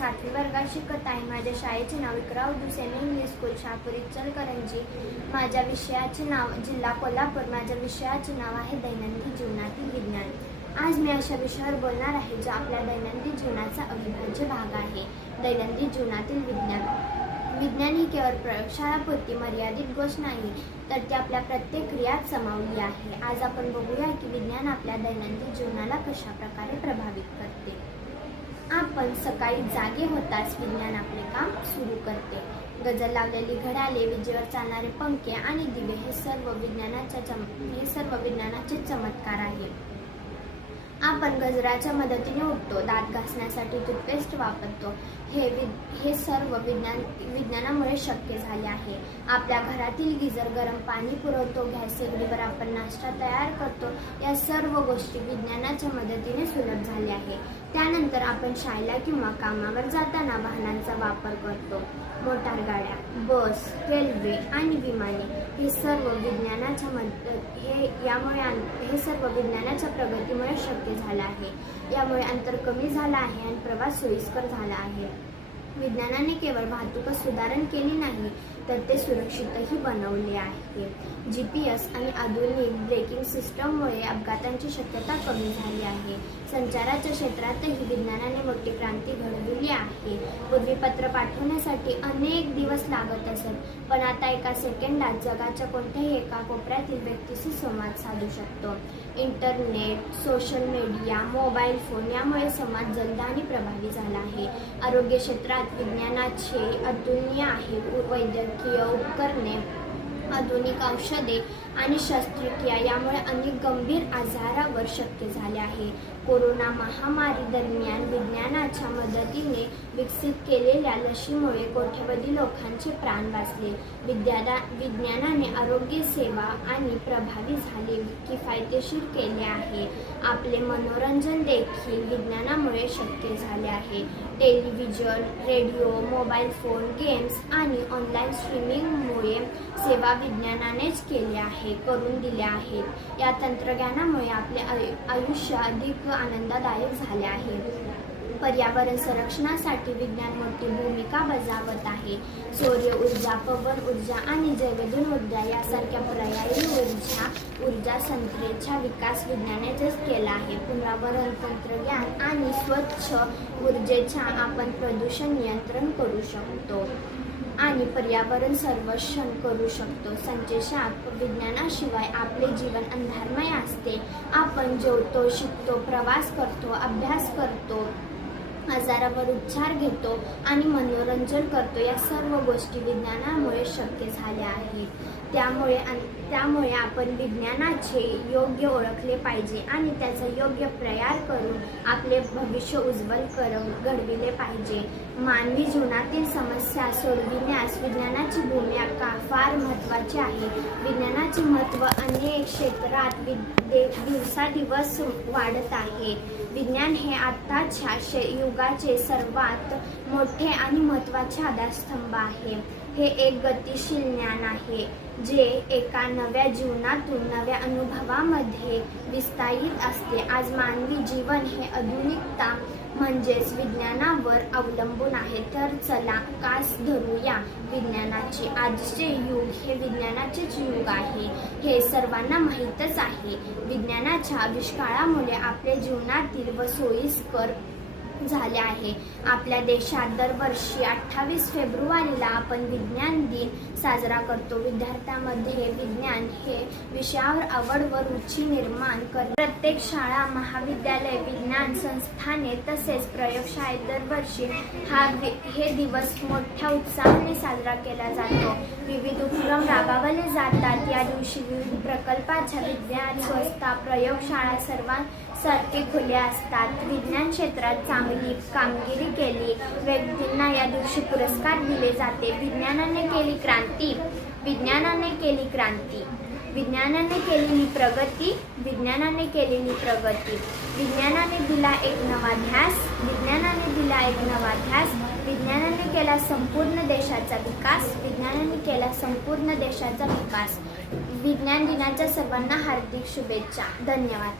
सातवी वर्गात शिकत आहे. माझ्या शाळेचे नाव विक्राव दुसेने इंग्लिश स्कूल शाहपूर इचलकरंजी. माझ्या विषयाचे नाव जिल्हा कोल्हापूर. माझ्या विषयाचे नाव आहे दैनंदिन जीवनातील विज्ञान. आज मी अशा विषयावर बोलणार आहे जो आपल्या दैनंदिन जीवनाचा अविभाज्य भाग आहे. दैनंदिन जीवनातील विज्ञान. विज्ञान ही केवळ प्रयोगशाळापुरती मर्यादित गोष्ट नाही तर ती आपल्या प्रत्येक क्रियात समावली आहे. आज आपण बघूया की विज्ञान आपल्या दैनंदिन जीवनाला कशा प्रकारे प्रभावित करते. आपण सकाळी जागे होताच विज्ञान आपले काम सुरू करते. गजर लावलेली घड्याळे विजेवर चालणारे पंखे आणि दिवे हे सर्व विज्ञानाच्या चम हे सर्व विज्ञानाचे चमत्कार आहे. आपण गजराच्या मदतीने उठतो दात घासण्यासाठी टूथपेस्ट वापरतो. हे वि हे सर्व विज्ञान विज्ञानामुळे शक्य झाले आहे. आपल्या घरातील गिजर गरम पाणी पुरवतो गॅस शेगडीवर आपण नाश्ता तयार करतो. या सर्व गोष्टी विज्ञानाच्या मदतीने सुलभ झाल्या आहे. त्यानंतर आपण शाळेला किंवा कामावर जाताना वाहनांचा वापर करतो. मोटार गाड्या बस रेल्वे आणि विमाने हे सर्व विज्ञानाच्या मदत हे यामुळे हे सर्व विज्ञानाच्या प्रगतीमुळे शक्य झालं आहे. यामुळे अंतर कमी झालं आहे आणि प्रवास सोयीस्कर झाला आहे. विज्ञानाने केवळ वाहतूकच सुधारण केली नाही तर ते सुरक्षितही बनवले आहे. जी पी एस आणि आधुनिक ब्रेकिंग सिस्टममुळे अपघातांची शक्यता कमी झाली आहे. संचाराच्या क्षेत्रातही विज्ञानाने मोठी क्रांती घडविली आहे. पूर्वी पत्र पाठवण्यासाठी अनेक दिवस लागत असत पण आता एका सेकंदात जगाच्या कोणत्याही एका कोपऱ्यातील व्यक्तीशी संवाद साधू शकतो. Internet social media mobile phone यामुळे समाज जलद आणि प्रभावी झाला आहे. आरोग्य क्षेत्रात विज्ञानाचे अतुलनीय आहे. वैद्यकीय उपकरणे आधुनिक औषधे आणि शस्त्रक्रिया यामुळे अनेक गंभीर आजारावर शक्य झाले आहे. कोरोना महामारी दरम्यान विज्ञानाच्या मदतीने विकसित केलेल्या लशीमुळे कोट्यवधी लोकांचे प्राण वाचले. विद्यादा विज्ञानाने आरोग्य सेवा आणि प्रभावी झाले किफायतशीर केले आहे. आपले मनोरंजन देखील विज्ञानामुळे शक्य झाले आहे. Television radio mobile phone games आणि ऑनलाईन स्ट्रीमिंगमुळे सेवा विज्ञानानेच केले आहे करून दिले आहेत. या तंत्रज्ञानामुळे आपले आयु- आयुष्य अधिक आनंददायक झाले आहे. पर्यावरण संरक्षणासाठी विज्ञान मोठी भूमिका बजावत आहे. सूर्य ऊर्जा पवन ऊर्जा आणि जैवधन ऊर्जा यासारख्या पर्यायी ऊर्जा ऊर्जा संत्रेचा विकास विज्ञानानेच केला आहे. पुनरावरण तंत्रज्ञान आणि स्वच्छ ऊर्जेचा आपण प्रदूषण नियंत्रण करू शकतो. आणि पर्यावरण संरक्षण करू शकतो. संचेशात विज्ञानाशिवाय आपले जीवन अंधारमय असते. आपण जेवतो शिकतो प्रवास करतो अभ्यास करतो आजारावर उपचार घेतो आणि मनोरंजन करतो. या सर्व गोष्टी विज्ञानामुळे शक्य झाल्या आहेत. त्यामुळे त्यामुळे आपण विज्ञानाचे योग्य ओळखले पाहिजे आणि त्याचा योग्य प्रयार करून आपले भविष्य उज्ज्वल कर घडविले पाहिजे. मानवी जीवनातील समस्या सोडविण्यास विज्ञानाची भूमिका फार महत्त्वाची आहे? विज्ञानाचे महत्त्व अनेक क्षेत्रात दिवसादिवस वाढत आहे. विज्ञान हे आत्ताच्या शे युगाचे सर्वात मोठे आणि महत्त्वाचे आधारस्तंभ आहे. हे एक गतिशील ज्ञान आहे जे एका नव्या जीवनातून नव्या अनुभवामध्ये विस्तारित असते. आज मानवी जीवन हे आधुनिकता म्हणजेच विज्ञानावर अवलंबून आहे. तर चला कास धरूया. विज्ञानाची आजचे युग हे विज्ञानाचेच युग आहे. हे सर्वांना माहीतच आहे. विज्ञानाच्या आविष्कारामुळे आपल्या जीवनातील व सोयीस्कर झाले आहे. आपल्या देशात दरवर्षी अठ्ठावीस फेब्रुवारीला आपण विज्ञान दिन साजरा करतो. विद्यार्थ्यांमध्ये विज्ञान हे विषयावर आवड व रुची निर्माण कर प्रत्येक शाळा महाविद्यालय विज्ञान संस्थाने तसेच प्रयोगशाळेत दरवर्षी हा हे दिवस मोठ्या उत्साहाने साजरा केला जातो. विविध उपक्रम राबवले जातात. या दिवशी विविध प्रकल्पाच्या विज्ञान संस्था प्रयोगशाळा सर्वां सारखे खुले असतात. विज्ञान क्षेत्रात चांगली कामगिरी केली. व्यक्तींना या दिवशी पुरस्कार दिले जाते. विज्ञानाने केली क्रांती. विज्ञानाने केली क्रांती. विज्ञानाने केलेली प्रगती. विज्ञानाने केलेली प्रगती. विज्ञानाने दिला एक नवा ध्यास. विज्ञानाने दिला एक नवा ध्यास. विज्ञानाने केला संपूर्ण देशाचा विकास. विज्ञानाने केला संपूर्ण देशाचा विकास. विज्ञान दिनाच्या सर्वांना हार्दिक शुभेच्छा. धन्यवाद.